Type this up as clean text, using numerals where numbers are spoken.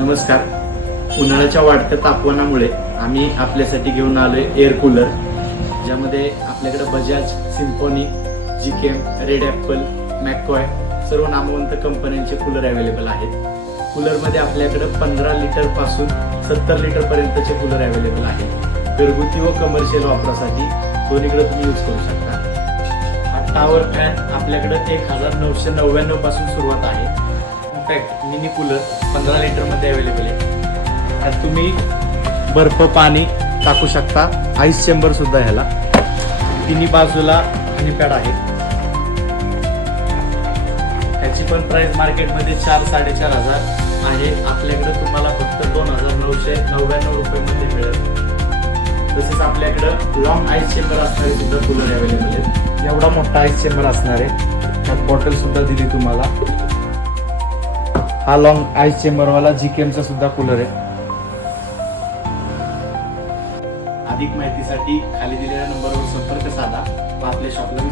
नमस्कार. उन्हाळ्याच्या वाढत्या तापमानामुळे आम्ही आपल्यासाठी घेऊन आलोय एअर कूलर, ज्यामध्ये आपल्याकडे बजाज, सिम्फोनी, जीकेम, रेड ॲपल, मॅककॉय सर्व नामवंत कंपन्यांचे कूलर अवेलेबल आहेत. कूलरमध्ये आपल्याकडे 15 लिटर पासून 70 लिटर पर्यंतचे कूलर अवेलेबल आहेत. घरगुती व कमर्शियल वापरासाठी दोन्हीकडे तुम्ही यूज करू शकता. हा टॉवर फॅन आपल्याकडे 1999 पासून सुरुवात आहे. इनफॅक्ट मिनी कूलर 15 लिटरमध्ये अवेलेबल आहे. त्यात तुम्ही बर्फ, पाणी टाकू शकता. आईस चेंबर सुद्धा ह्याला. तिन्ही बाजूला हनी पॅड आहे. त्याची पण प्राइस मार्केटमध्ये 4-4.5 आहे. आपल्याकडे तुम्हाला फक्त 2,999 रुपयामध्ये मिळेल. तसेच आपल्याकडे लॉंग आईस चेंबर असणारे सुद्धा कूलर अवेलेबल आहेत. एवढा मोठा आईस चेंबर असणार आहे. त्यात बॉटल सुद्धा दिली तुम्हाला. हा लॉंग आईस चेंबरवाला जीकेमचा सुद्धा कूलर आहे. अधिक माहितीसाठी खाली दिलेल्या नंबरवर संपर्क साधा व आपल्या शॉपला